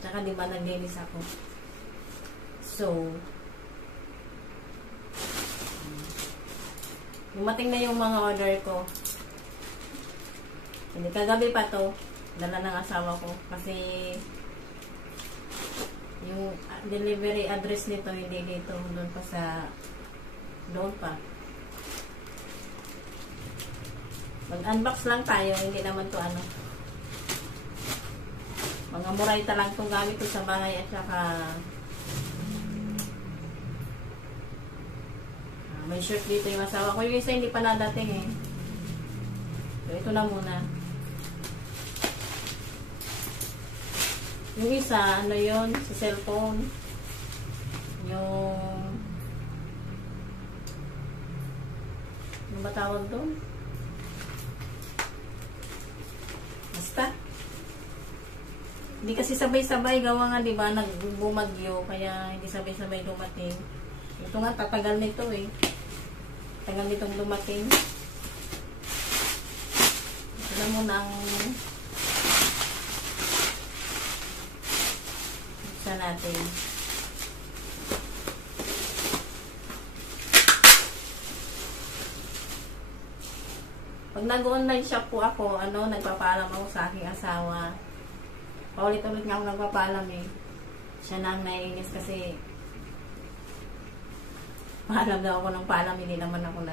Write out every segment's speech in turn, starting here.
Tsaka di ba naglinis ako. So, dumating na yung mga order ko. Hindi kagabi pa to. Dala ng asawa ko. Kasi yung delivery address nito hindi dito. Doon pa sa doon pa. Mag-unbox lang tayo. Hindi naman to ano. Mga murayta lang itong gamit ko sa bahay at saka may shirt dito yung asawa ko. Yung isa hindi pa nadating eh. So, ito na muna. Yung isa, ano yun? Sa cellphone. Yung ano ba tawag doon? Basta. Hindi kasi sabay-sabay gawa nga, di ba? Nagbumagyo, kaya hindi sabay-sabay dumating. Ito nga, tatagal nito eh. Tagal nitong dumating. Ito na muna ang buksan natin. Pag nag-online shop po ako, nagpapaalam ako sa aking asawa. Paulit-ulit nga ako nagpapaalam eh. Siya na ang naiinis kasi paalam daw ako ng paalam, hindi naman ako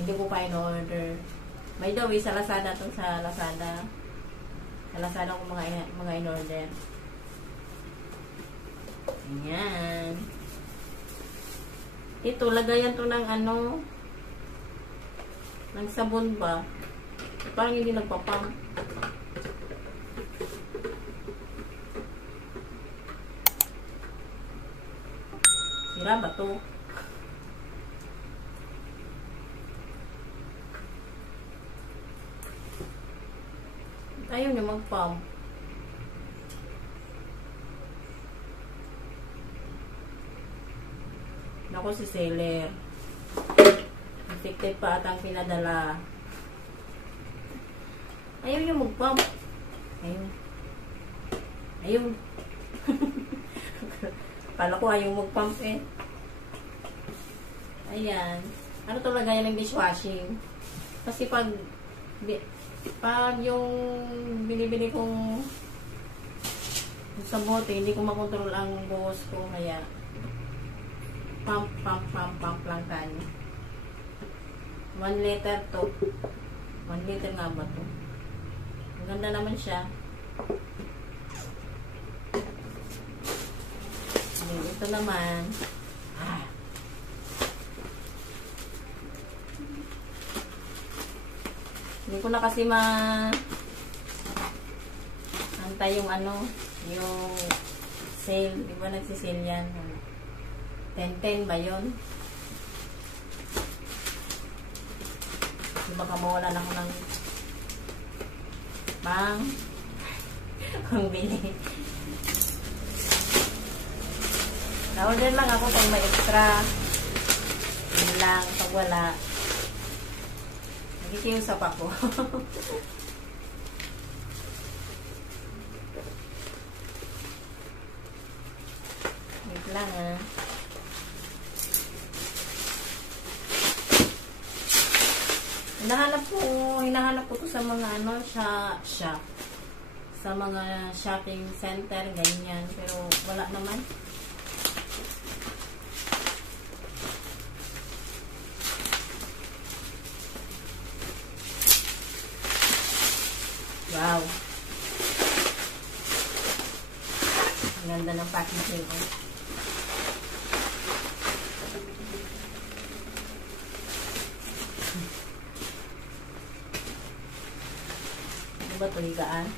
hindi ko pa in-order. By the way, sa Lazada to, sa Lazada ko mga in-order. Ayan. Ito, lagayan to ng ng sabon ba? Parang hindi nagpapang. Sira ba to? Ayaw niya mag-pump. Ako si seller. Infected pa atang pinadala. Ayaw niya mag-pump. Ayaw. Kala ko ayaw mag-pump eh. Ayan. Ano talaga yan ng dishwashing? Kasi pag yung binibili kong sa bote, hindi ko makontrol ang buhos ko. Kaya pump lang tayo. 1 liter to. 1 liter nga ba to? Maganda naman siya. Ito naman. Hindi ko na kasi antay yung yung sale. Di ba nagsisale yan? 10-10 ba yun? Di ba kamawala na ako ng kung bili. Na-order lang ako pag may extra. Yun lang. Pag wala, nagikiusap ako. Wait lang ah. Hinahanap ko to sa mga shop. Sa mga shopping center, ganyan. Pero wala naman. Wow. Ang ganda ng packaging ko. Ano ba ito, higaan?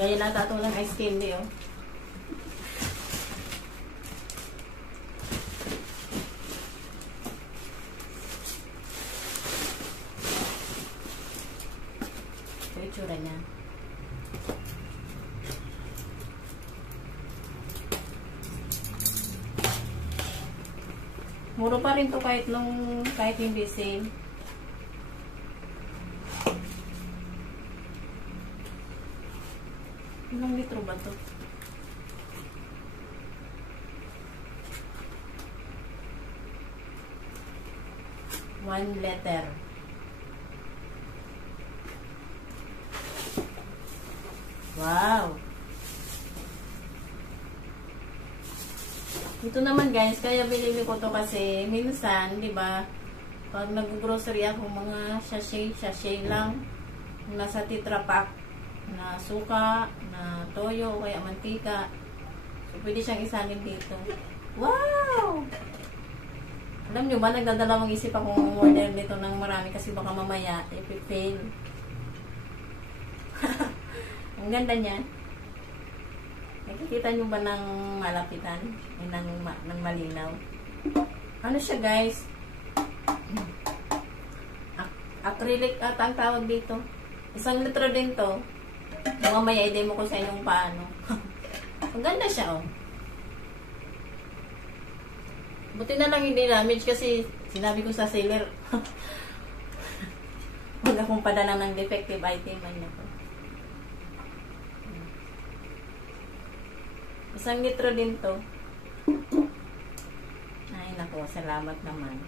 Gaya na tato ng ice candy, oh. Mura pa rin to kahit hindi sale. Ilang litro ba to? One liter. Wow! Ito naman guys, kaya binili ko to kasi minsan, di ba, pag nag-grocery ako, mga sachet lang, nasa tetra pack, na suka, na toyo, o kaya mantika. So, pwede siyang isalin dito. Wow! Alam nyo ba, nagdadalawang isip akong order nito ng marami kasi baka mamaya, ipifail. Ang ganda niya. Nakikita nyo ba ng malapitan? Ng malinaw? Ano siya guys? Acrylic ata ang tawag dito. 1 litro din to. Mamaya i-demo ko sa inyong paano. Ang ganda siya oh. Buti na lang hindi damage kasi sinabi ko sa seller. Huwag akong padala ng defective item. Ay nako. 1 litro din to. Ay nako, salamat naman.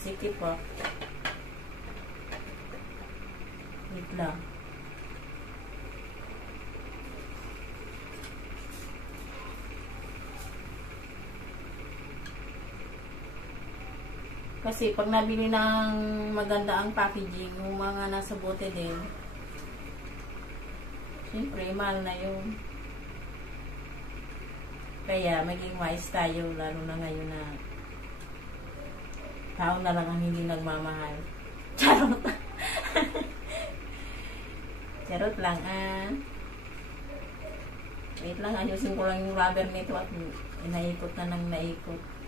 Sige po. Wait lang. Kasi pag nabili ng maganda ang packaging, yung mga nasa bote din, siyempre, mahal na yun. Kaya, maging wise tayo, lalo na ngayon na tao na lang ang hindi nagmamahal. Charot! Charot lang, ah. Wait lang, ayusin ko lang yung rubber nito at inaikot na nang naikot.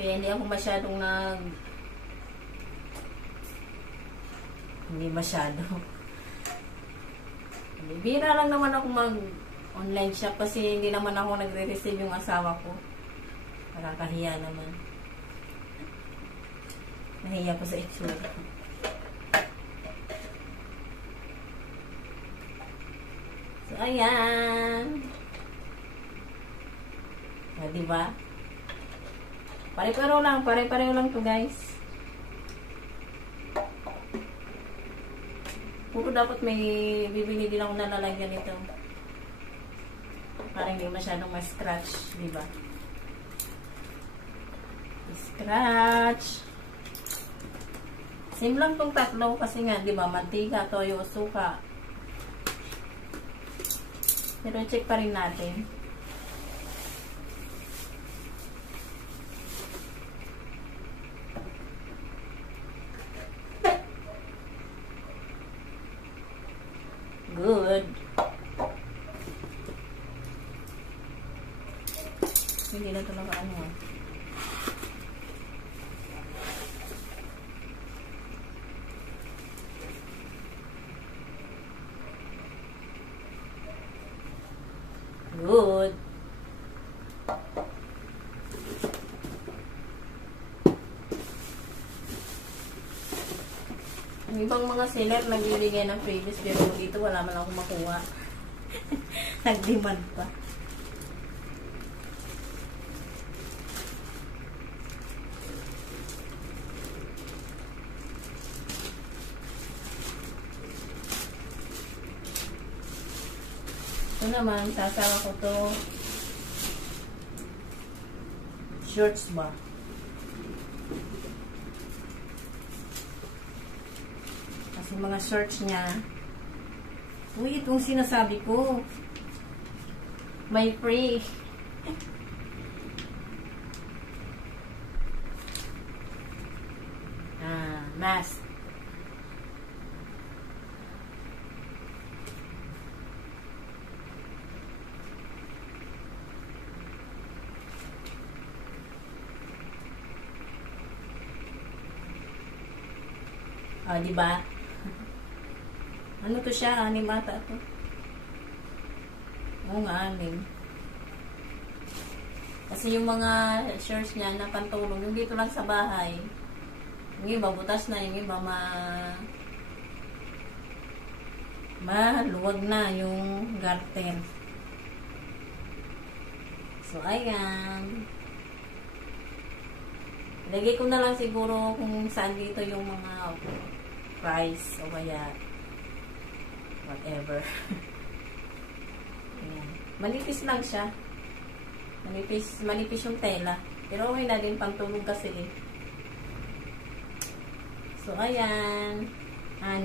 Kaya hindi ako masyadong hindi masyado. Bira lang naman ako mag-online shop kasi hindi naman ako nagre-receive yung asawa ko. Nakakahiya naman. Nahiya ko sa itsura. So, ayan. O, diba? Pare-pareho lang to guys. Puro dapat may bibili din ako na lalagyan nito. Para hindi masyadong ma-scratch, di ba? Scratch. Same lang tong tatlo kasi nga, di ba? Mantika, toyo, suka. Pero check pa rin natin. Good. Hindi na ito nakaano. Good. Ang ibang mga seller nagbibigay ng freebies pero dito wala man akong makuha. Nag-demand pa. Ito naman, sasawa ko to shorts ba? Yung mga shorts niya. Uy, itong sinasabi ko. May free. Mask. Di ba? Ano to siya? Anim ata to. Oo nga, anim. Kasi yung mga shirts niya na pantulong, yung dito lang sa bahay. Yung iba, butas na. Yung iba, maluwag na yung garter. So, ayan. Lagay ko na lang siguro kung saan dito yung mga price o kaya whatever. Ayan. Manipis lang siya. Manipis yung tela. Pero okay na din pantulog kasi eh. So, ayan. 6.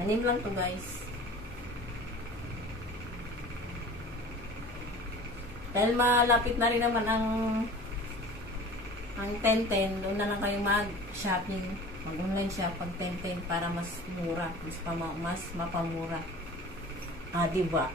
Anim lang to guys. Dahil malapit na rin naman ang 10-10, doon na lang kayo mag-shopping. Mag-online shop pag 10-10 para mas mura. Mas mapamura. Diba?